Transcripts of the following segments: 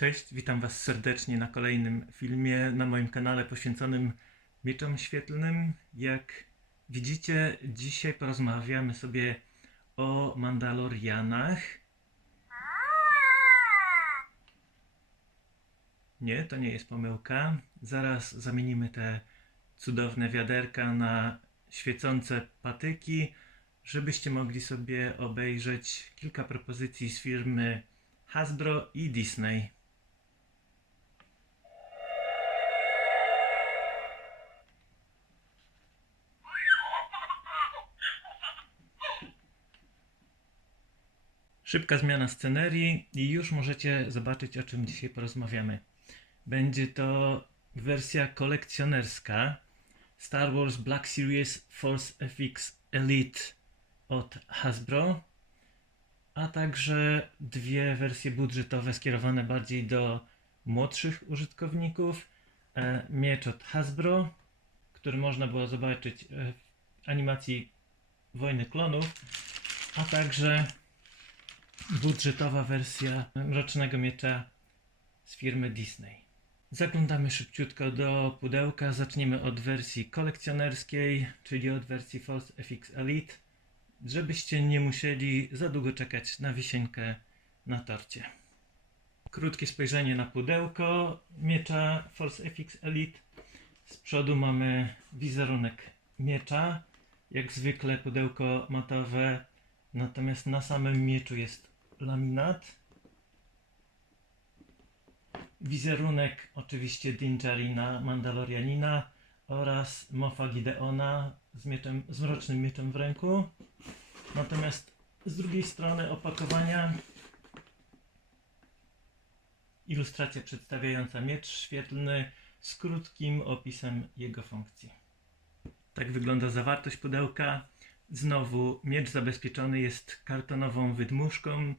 Cześć, witam Was serdecznie na kolejnym filmie na moim kanale poświęconym mieczom świetlnym. Jak widzicie, dzisiaj porozmawiamy sobie o Mandalorianach. Nie, to nie jest pomyłka. Zaraz zamienimy te cudowne wiaderka na świecące patyki, żebyście mogli sobie obejrzeć kilka propozycji z firmy Hasbro i Disney. Szybka zmiana scenerii i już możecie zobaczyć o czym dzisiaj porozmawiamy. Będzie to wersja kolekcjonerska Star Wars Black Series Force FX Elite od Hasbro, a także dwie wersje budżetowe skierowane bardziej do młodszych użytkowników. E, Miecz od Hasbro, który można było zobaczyć e, w animacji Wojny Klonów, a także budżetowa wersja Mrocznego Miecza z firmy Disney. Zaglądamy szybciutko do pudełka. Zaczniemy od wersji kolekcjonerskiej, czyli od wersji Force FX Elite, żebyście nie musieli za długo czekać na wisienkę na torcie. Krótkie spojrzenie na pudełko miecza Force FX Elite. Z przodu mamy wizerunek miecza. Jak zwykle pudełko matowe, natomiast na samym mieczu jest laminat. Wizerunek oczywiście Dinjarina Mandalorianina oraz Mofa Gideona z, mieczem, z mrocznym mieczem w ręku. Natomiast z drugiej strony opakowania ilustracja przedstawiająca miecz świetlny z krótkim opisem jego funkcji. Tak wygląda zawartość pudełka. Znowu miecz zabezpieczony jest kartonową wydmuszką,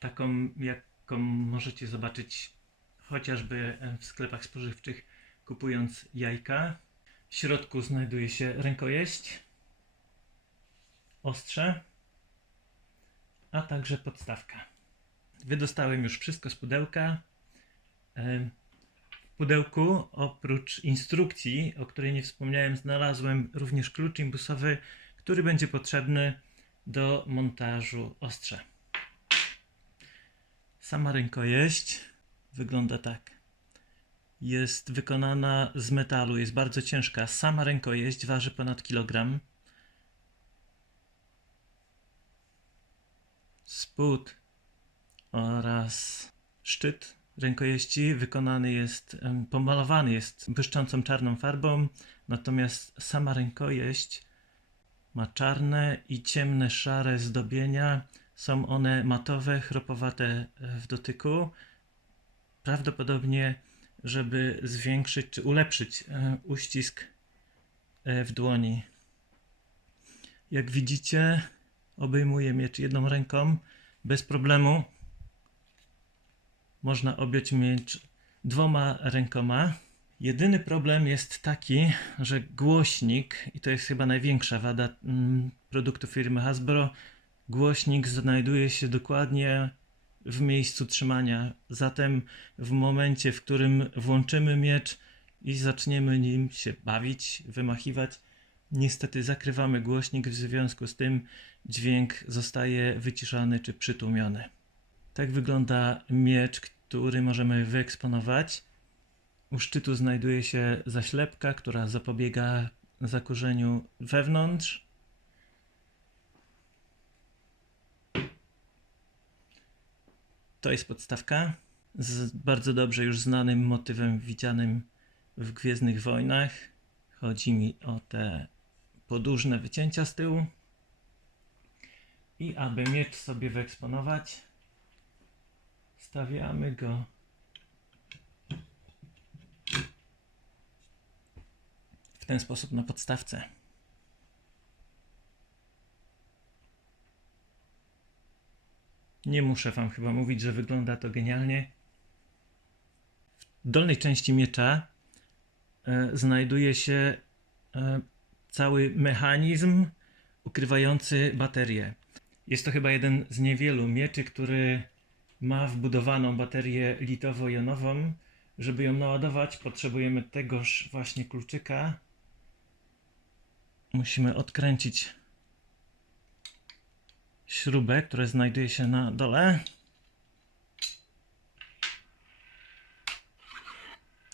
taką jaką możecie zobaczyć chociażby e, w sklepach spożywczych kupując jajka. W środku znajduje się rękojeść, ostrze, a także podstawka. Wydostałem już wszystko z pudełka. E, W pudełku oprócz instrukcji, o której nie wspomniałem, znalazłem również klucz imbusowy, który będzie potrzebny do montażu ostrza. Sama rękojeść wygląda tak. Jest wykonana z metalu, jest bardzo ciężka. Sama rękojeść waży ponad kilogram. Spód oraz szczyt rękojeści wykonany jest, pomalowany jest błyszczącą czarną farbą, natomiast sama rękojeść ma czarne i ciemne szare zdobienia. Są one matowe, chropowate e, w dotyku. Prawdopodobnie, żeby zwiększyć czy ulepszyć e, uścisk e, w dłoni. Jak widzicie, obejmuję miecz jedną ręką bez problemu. Można objąć miecz dwoma rękoma. Jedyny problem jest taki, że głośnik, i to jest chyba największa wada mm, produktu firmy Hasbro, głośnik znajduje się dokładnie w miejscu trzymania. Zatem w momencie, w którym włączymy miecz i zaczniemy nim się bawić, wymachiwać, niestety zakrywamy głośnik, w związku z tym dźwięk zostaje wyciszany czy przytłumiony. Tak wygląda miecz, który możemy wyeksponować. U szczytu znajduje się zaślepka, która zapobiega zakurzeniu wewnątrz. To jest podstawka z bardzo dobrze już znanym motywem widzianym w Gwiezdnych Wojnach. Chodzi mi o te podłużne wycięcia z tyłu. I aby miecz sobie wyeksponować, stawiamy go w ten sposób na podstawce. Nie muszę Wam chyba mówić, że wygląda to genialnie. W dolnej części miecza e, znajduje się e, cały mechanizm ukrywający baterię. Jest to chyba jeden z niewielu mieczy, który ma wbudowaną baterię litowo-jonową. Żeby ją naładować, potrzebujemy tegoż właśnie kluczyka. Musimy odkręcić śrubę, która znajduje się na dole.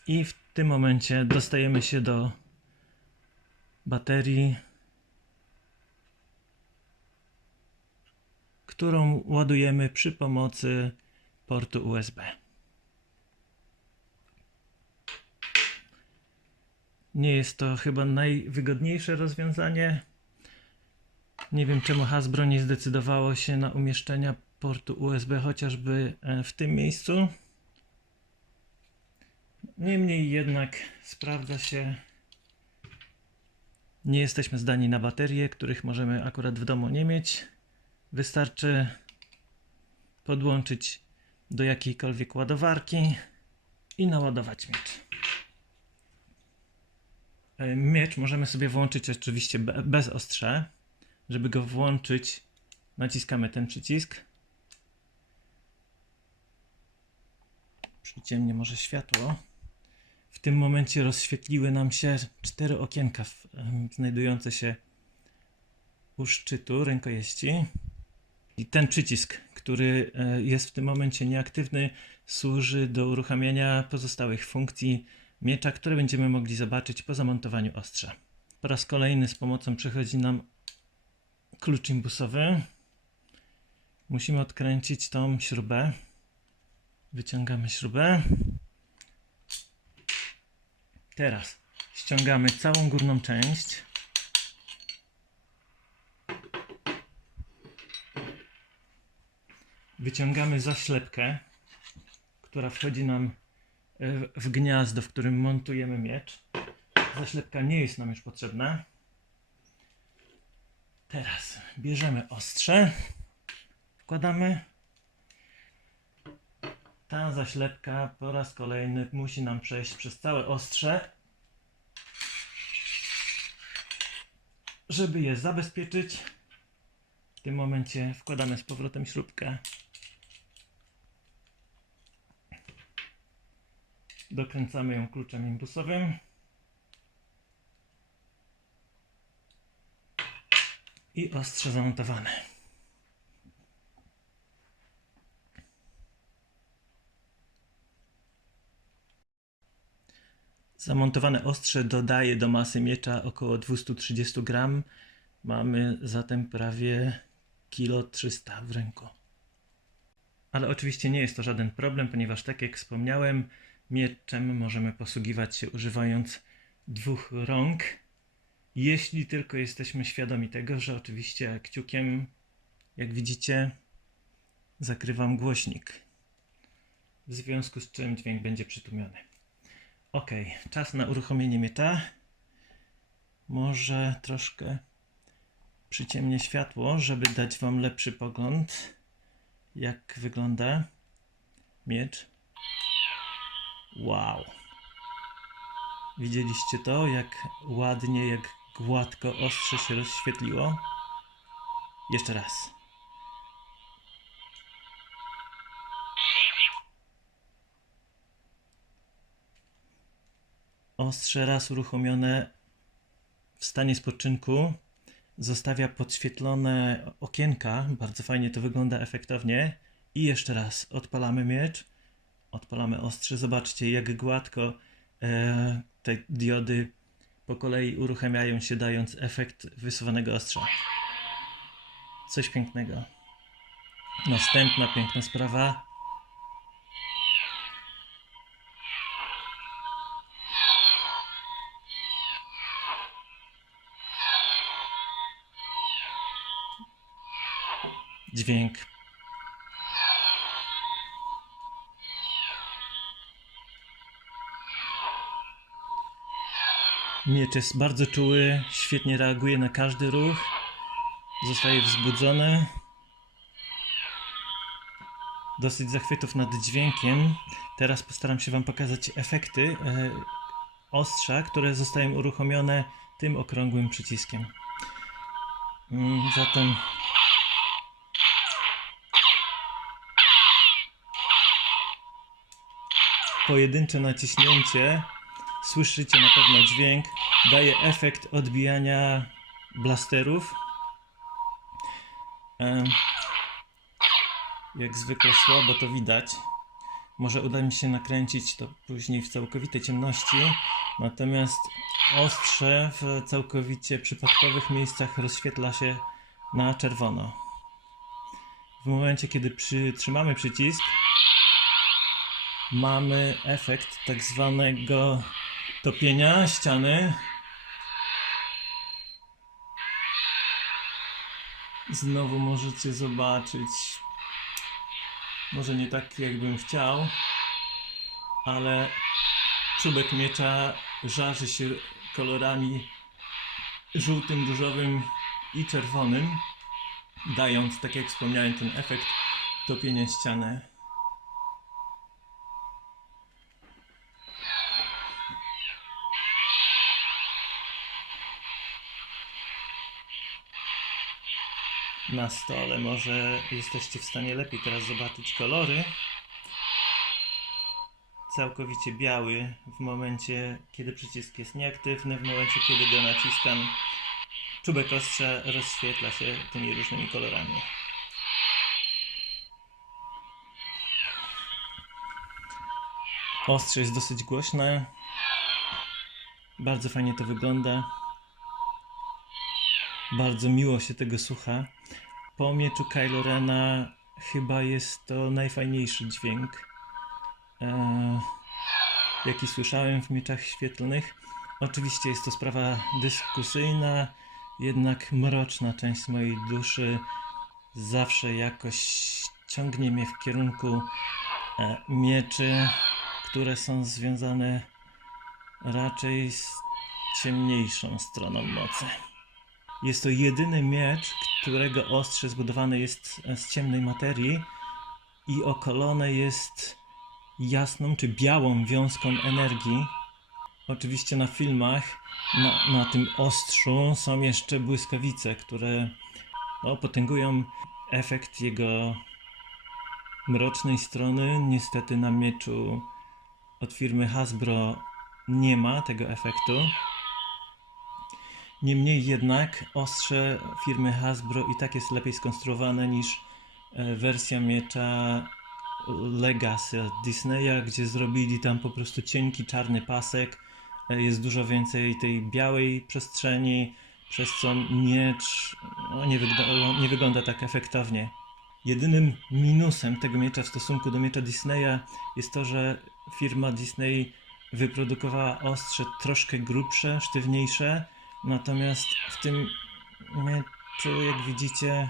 I w tym momencie dostajemy się do baterii, którą ładujemy przy pomocy portu USB. Nie jest to chyba najwygodniejsze rozwiązanie. Nie wiem czemu Hasbro nie zdecydowało się na umieszczenia portu USB chociażby e, w tym miejscu. Niemniej jednak sprawdza się. Nie jesteśmy zdani na baterie, których możemy akurat w domu nie mieć. Wystarczy podłączyć do jakiejkolwiek ładowarki i naładować miecz. E, Miecz możemy sobie włączyć oczywiście be- bez ostrza. Żeby go włączyć, naciskamy ten przycisk. Przyciemnie może światło. W tym momencie rozświetliły nam się cztery okienka znajdujące się u szczytu rękojeści. I ten przycisk, który e, jest w tym momencie nieaktywny, służy do uruchamiania pozostałych funkcji miecza, które będziemy mogli zobaczyć po zamontowaniu ostrza. Po raz kolejny z pomocą przychodzi nam klucz imbusowy. Musimy odkręcić tą śrubę. Wyciągamy śrubę. Teraz ściągamy całą górną część. Wyciągamy zaślepkę, która wchodzi nam e, w gniazdo, w którym montujemy miecz. Zaślepka nie jest nam już potrzebna. Teraz bierzemy ostrze, wkładamy. Ta zaślepka po raz kolejny musi nam przejść przez całe ostrze, żeby je zabezpieczyć. W tym momencie wkładamy z powrotem śrubkę. Dokręcamy ją kluczem imbusowym. I ostrze zamontowane. Zamontowane ostrze dodaje do masy miecza około 230 gram. Mamy zatem prawie kilo 300 w ręku. Ale oczywiście nie jest to żaden problem, ponieważ tak jak wspomniałem, mieczem możemy posługiwać się używając dwóch rąk. Jeśli tylko jesteśmy świadomi tego, że oczywiście kciukiem, jak widzicie, zakrywam głośnik. W związku z czym dźwięk będzie przytłumiony. Ok, czas na uruchomienie miecza. Może troszkę przyciemnię światło, żeby dać Wam lepszy pogląd, jak wygląda miecz. Wow. Widzieliście to, jak ładnie, jak gładko ostrze się rozświetliło? Jeszcze raz. Ostrze raz uruchomione w stanie spoczynku zostawia podświetlone okienka. Bardzo fajnie to wygląda efektownie. I jeszcze raz odpalamy miecz, odpalamy ostrze. Zobaczcie, jak gładko e, te diody po kolei uruchamiają się, dając efekt wysuwanego ostrza. Coś pięknego. Następna piękna sprawa. Dźwięk Miecz jest bardzo czuły, świetnie reaguje na każdy ruch. Zostaje wzbudzony. Dosyć zachwytów nad dźwiękiem. Teraz postaram się Wam pokazać efekty e, ostrza, które zostają uruchomione tym okrągłym przyciskiem. Mm, Zatem pojedyncze naciśnięcie, słyszycie na pewno dźwięk, daje efekt odbijania blasterów. Jak zwykle słabo to widać. Może uda mi się nakręcić to później w całkowitej ciemności. Natomiast ostrze w całkowicie przypadkowych miejscach rozświetla się na czerwono. W momencie, kiedy przytrzymamy przycisk, mamy efekt tak zwanego topienia ściany. Znowu możecie zobaczyć, może nie tak jakbym chciał, ale czubek miecza żarzy się kolorami żółtym, różowym i czerwonym, dając, tak jak wspomniałem, ten efekt topienia ściany. Na stole może jesteście w stanie lepiej teraz zobaczyć kolory. Całkowicie biały w momencie, kiedy przycisk jest nieaktywny, w momencie, kiedy go naciskam, czubek ostrza rozświetla się tymi różnymi kolorami. Ostrze jest dosyć głośne. Bardzo fajnie to wygląda. Bardzo miło się tego słucha. Po mieczu Kylo Rena chyba jest to najfajniejszy dźwięk, e, jaki słyszałem w mieczach świetlnych. Oczywiście jest to sprawa dyskusyjna, jednak mroczna część mojej duszy zawsze jakoś ciągnie mnie w kierunku e, mieczy, które są związane raczej z ciemniejszą stroną mocy. Jest to jedyny miecz, którego ostrze zbudowane jest z ciemnej materii i okolone jest jasną czy białą wiązką energii. Oczywiście na filmach na, na tym ostrzu są jeszcze błyskawice, które no, potęgują efekt jego mrocznej strony. Niestety na mieczu od firmy Hasbro nie ma tego efektu. Niemniej jednak ostrze firmy Hasbro i tak jest lepiej skonstruowane niż e, wersja miecza Legacy od Disneya, gdzie zrobili tam po prostu cienki czarny pasek. E, Jest dużo więcej tej białej przestrzeni, przez co miecz no, nie, nie wygląda tak efektownie. Jedynym minusem tego miecza w stosunku do miecza Disneya jest to, że firma Disney wyprodukowała ostrze troszkę grubsze, sztywniejsze, natomiast w tym mieczu, jak widzicie,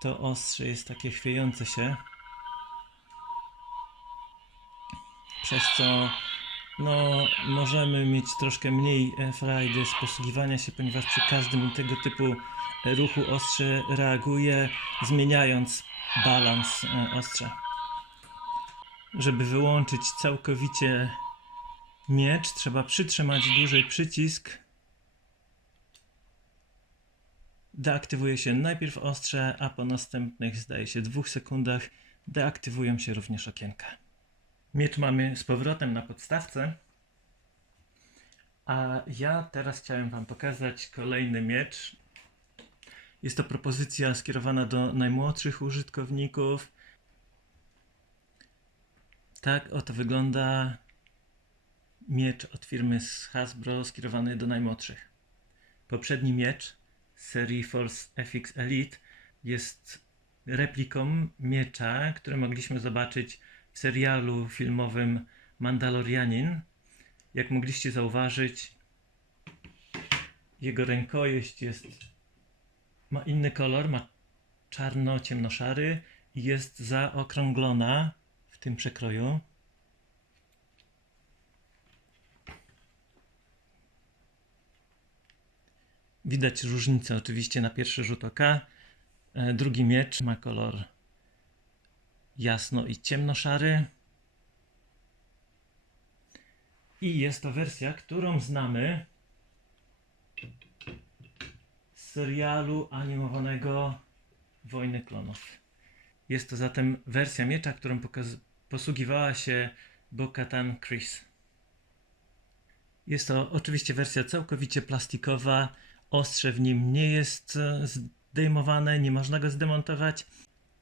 to ostrze jest takie chwiejące się. Przez co no, możemy mieć troszkę mniej e, frajdy z posługiwania się, ponieważ przy każdym tego typu ruchu ostrze reaguje, zmieniając balans e, ostrza. Żeby wyłączyć całkowicie miecz, trzeba przytrzymać dłużej przycisk. Deaktywuje się najpierw ostrze, a po następnych, zdaje się, dwóch sekundach deaktywują się również okienka. Miecz mamy z powrotem na podstawce. A ja teraz chciałem Wam pokazać kolejny miecz. Jest to propozycja skierowana do najmłodszych użytkowników. Tak oto wygląda miecz od firmy z Hasbro skierowany do najmłodszych. Poprzedni miecz serii Force FX Elite jest repliką miecza, który mogliśmy zobaczyć w serialu filmowym Mandalorianin. Jak mogliście zauważyć, jego rękojeść jest ma inny kolor, ma czarno-ciemnoszary i jest zaokrąglona w tym przekroju. Widać różnicę oczywiście na pierwszy rzut oka. E, Drugi miecz ma kolor jasno i ciemnoszary. I jest to wersja, którą znamy z serialu animowanego Wojny Klonów. Jest to zatem wersja miecza, którą posługiwała się Bo-Katan Chris. Jest to oczywiście wersja całkowicie plastikowa. Ostrze w nim nie jest e, zdejmowane, nie można go zdemontować.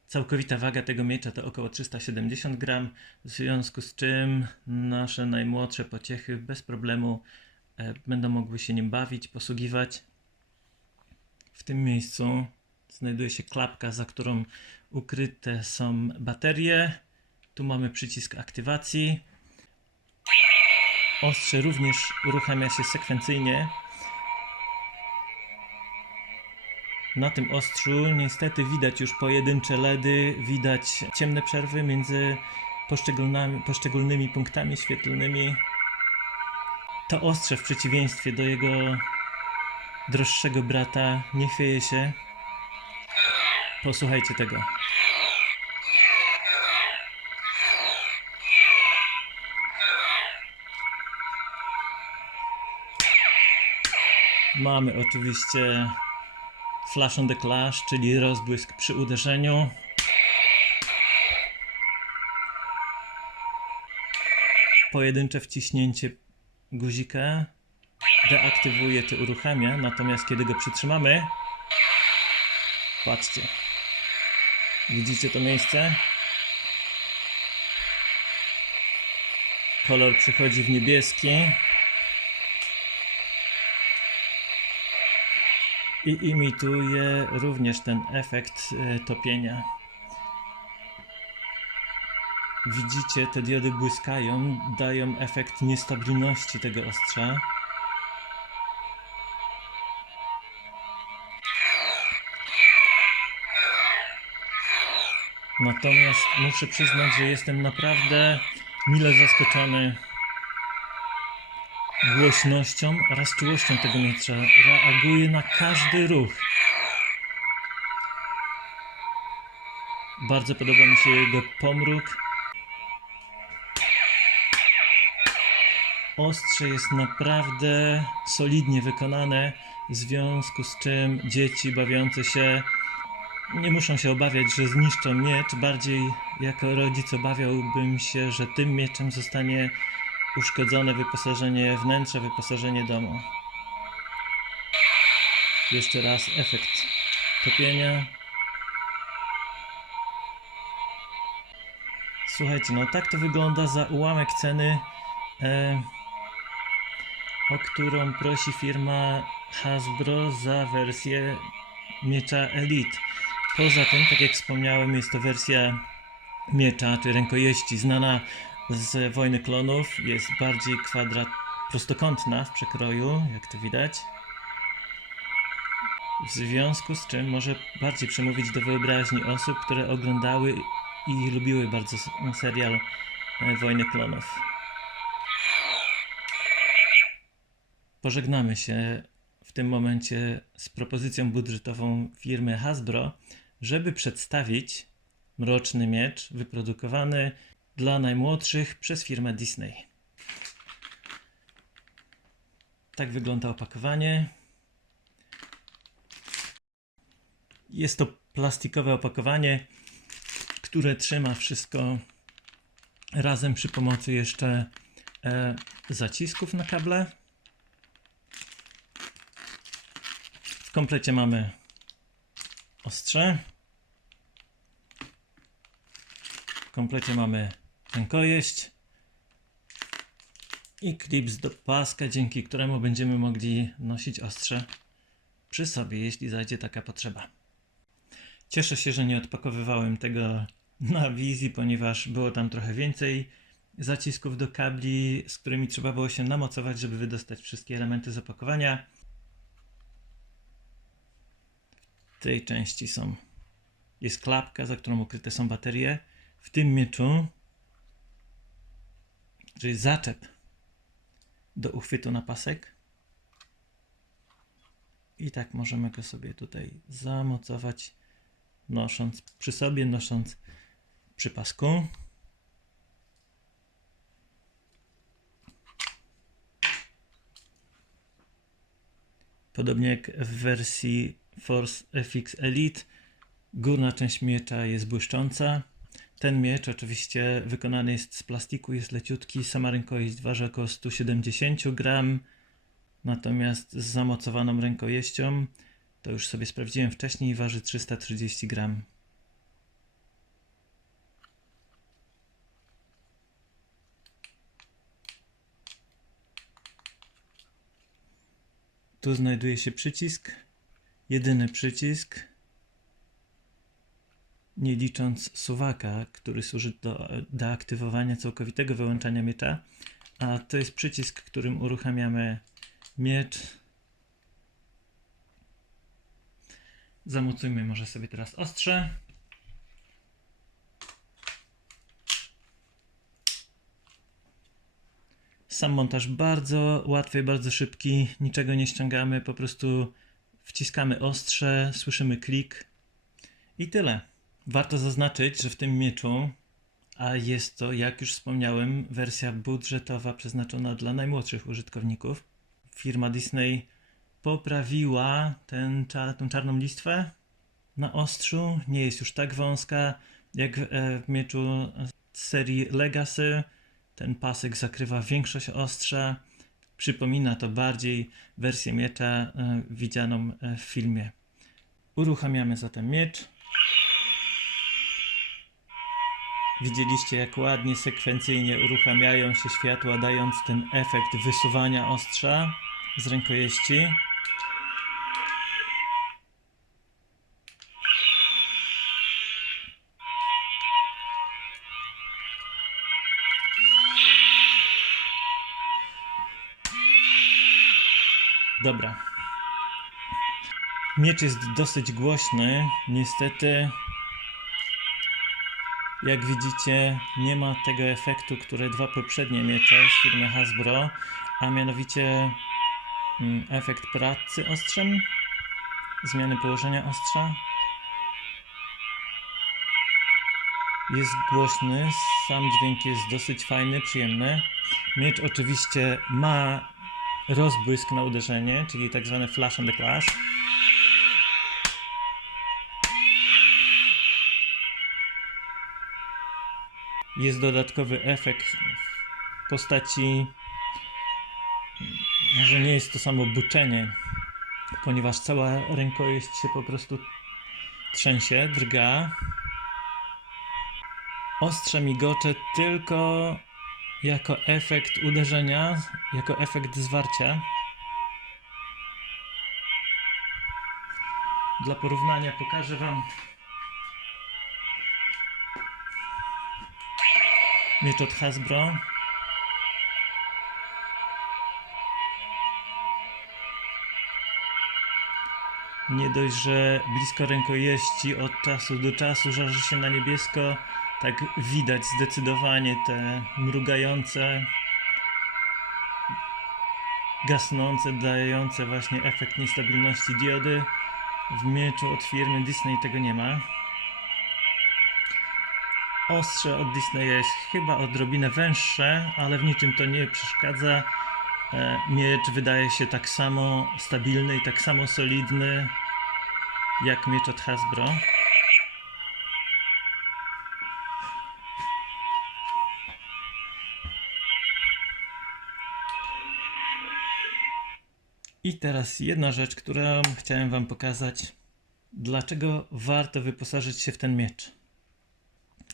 Całkowita waga tego miecza to około 370 gram, w związku z czym nasze najmłodsze pociechy bez problemu e, będą mogły się nim bawić, posługiwać. W tym miejscu znajduje się klapka, za którą ukryte są baterie. Tu mamy przycisk aktywacji. Ostrze również uruchamia się sekwencyjnie. Na tym ostrzu niestety widać już pojedyncze LEDy, widać ciemne przerwy między poszczególnymi, punktami świetlnymi. To ostrze w przeciwieństwie do jego droższego brata nie chwieje się. Posłuchajcie tego. Mamy oczywiście flash on the clash, czyli rozbłysk przy uderzeniu. Pojedyncze wciśnięcie guzika deaktywuje czy uruchamia, natomiast kiedy go przytrzymamy, patrzcie, widzicie to miejsce? Kolor przechodzi w niebieski. I imituje również ten efekt e, topienia. Widzicie, te diody błyskają, dają efekt niestabilności tego ostrza. Natomiast muszę przyznać, że jestem naprawdę mile zaskoczony głośnością oraz czułością tego miecza. Reaguje na każdy ruch. Bardzo podoba mi się jego pomruk. Ostrze jest naprawdę solidnie wykonane, w związku z czym dzieci bawiące się nie muszą się obawiać, że zniszczą miecz. Bardziej jako rodzic obawiałbym się, że tym mieczem zostanie uszkodzone wyposażenie wnętrza, wyposażenie domu. Jeszcze raz efekt topienia. Słuchajcie, no tak to wygląda za ułamek ceny, e, o którą prosi firma Hasbro za wersję miecza Elite. Poza tym, tak jak wspomniałem, jest to wersja miecza czy rękojeści znana z Wojny Klonów. Jest bardziej kwadrat prostokątna w przekroju, jak to widać. W związku z czym może bardziej przemówić do wyobraźni osób, które oglądały i lubiły bardzo serial e, Wojny Klonów. Pożegnamy się w tym momencie z propozycją budżetową firmy Hasbro, żeby przedstawić Mroczny Miecz wyprodukowany dla najmłodszych przez firmę Disney. Tak wygląda opakowanie. Jest to plastikowe opakowanie, które trzyma wszystko razem przy pomocy jeszcze e, zacisków na kable. W komplecie mamy ostrze. W komplecie mamy rękojeść i klips do paska, dzięki któremu będziemy mogli nosić ostrze przy sobie, jeśli zajdzie taka potrzeba. Cieszę się, że nie odpakowywałem tego na wizji, ponieważ było tam trochę więcej zacisków do kabli, z którymi trzeba było się namocować, żeby wydostać wszystkie elementy z opakowania. W tej części są jest klapka, za którą ukryte są baterie. W tym mieczu, czyli zaczep do uchwytu na pasek. I tak możemy go sobie tutaj zamocować, nosząc przy sobie, nosząc przy pasku. Podobnie jak w wersji Force FX Elite, górna część miecza jest błyszcząca. Ten miecz oczywiście wykonany jest z plastiku, jest leciutki, sama rękojeść waży około 170 gram, natomiast z zamocowaną rękojeścią, to już sobie sprawdziłem wcześniej, waży 330 gram. Tu znajduje się przycisk, jedyny przycisk, nie licząc suwaka, który służy do deaktywowania całkowitego wyłączania miecza, a to jest przycisk, którym uruchamiamy miecz. Zamocujmy może sobie teraz ostrze. Sam montaż bardzo łatwy, bardzo szybki, niczego nie ściągamy, po prostu wciskamy ostrze, słyszymy klik i tyle. Warto zaznaczyć, że w tym mieczu, a jest to, jak już wspomniałem, wersja budżetowa przeznaczona dla najmłodszych użytkowników, firma Disney poprawiła ten, tą czarną listwę na ostrzu. Nie jest już tak wąska jak w, e, mieczu serii Legacy. Ten pasek zakrywa większość ostrza. Przypomina to bardziej wersję miecza e, widzianą e, w filmie. Uruchamiamy zatem miecz. Widzieliście, jak ładnie sekwencyjnie uruchamiają się światła, dając ten efekt wysuwania ostrza z rękojeści. Dobra. Miecz jest dosyć głośny. Niestety, jak widzicie, nie ma tego efektu, które dwa poprzednie miecze z firmy Hasbro, a mianowicie mm, efekt pracy ostrzem, zmiany położenia ostrza. Jest głośny, sam dźwięk jest dosyć fajny, przyjemny. Miecz oczywiście ma rozbłysk na uderzenie, czyli tak zwany flash on the clash. Jest dodatkowy efekt w postaci, może nie jest to samo buczenie, ponieważ cała rękojeść się po prostu trzęsie, drga. Ostrze migocze tylko jako efekt uderzenia, jako efekt zwarcia. Dla porównania pokażę Wam miecz od Hasbro. Nie dość, że blisko rękojeści od czasu do czasu żarzy się na niebiesko, tak widać zdecydowanie te mrugające, gasnące, dające właśnie efekt niestabilności diody. W mieczu od firmy Disney tego nie ma. Ostrze od Disneya jest chyba odrobinę węższe, ale w niczym to nie przeszkadza. E, Miecz wydaje się tak samo stabilny i tak samo solidny jak miecz od Hasbro. I teraz jedna rzecz, którą chciałem Wam pokazać. Dlaczego warto wyposażyć się w ten miecz?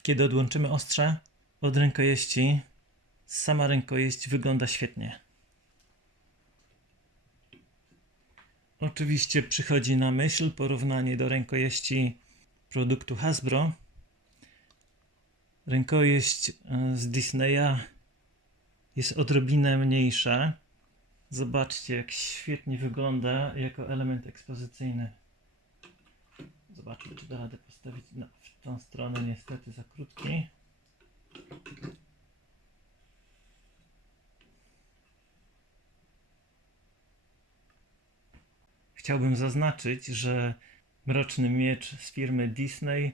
Kiedy odłączymy ostrze od rękojeści, sama rękojeść wygląda świetnie. Oczywiście przychodzi na myśl porównanie do rękojeści produktu Hasbro. Rękojeść e, z Disneya jest odrobinę mniejsza. Zobaczcie, jak świetnie wygląda jako element ekspozycyjny. Zobaczmy, czy da radę postawić no, tą stronę. Niestety za krótki. Chciałbym zaznaczyć, że Mroczny Miecz z firmy Disney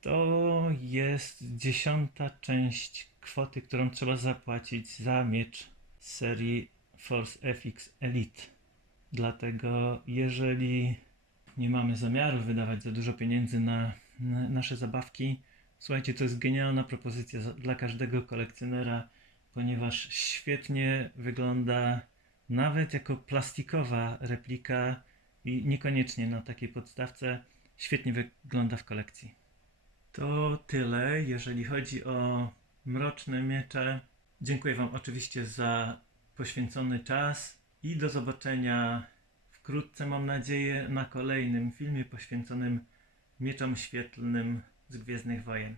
to jest dziesiąta część kwoty, którą trzeba zapłacić za miecz z serii Force FX Elite. Dlatego, jeżeli nie mamy zamiaru wydawać za dużo pieniędzy na, nasze zabawki, Słuchajcie, to jest genialna propozycja dla każdego kolekcjonera, ponieważ świetnie wygląda nawet jako plastikowa replika i niekoniecznie na takiej podstawce. Świetnie wygląda w kolekcji. To tyle, jeżeli chodzi o mroczne miecze. Dziękuję Wam oczywiście za poświęcony czas i do zobaczenia wkrótce, mam nadzieję, na kolejnym filmie poświęconym mieczom świetlnym z Gwiezdnych Wojen.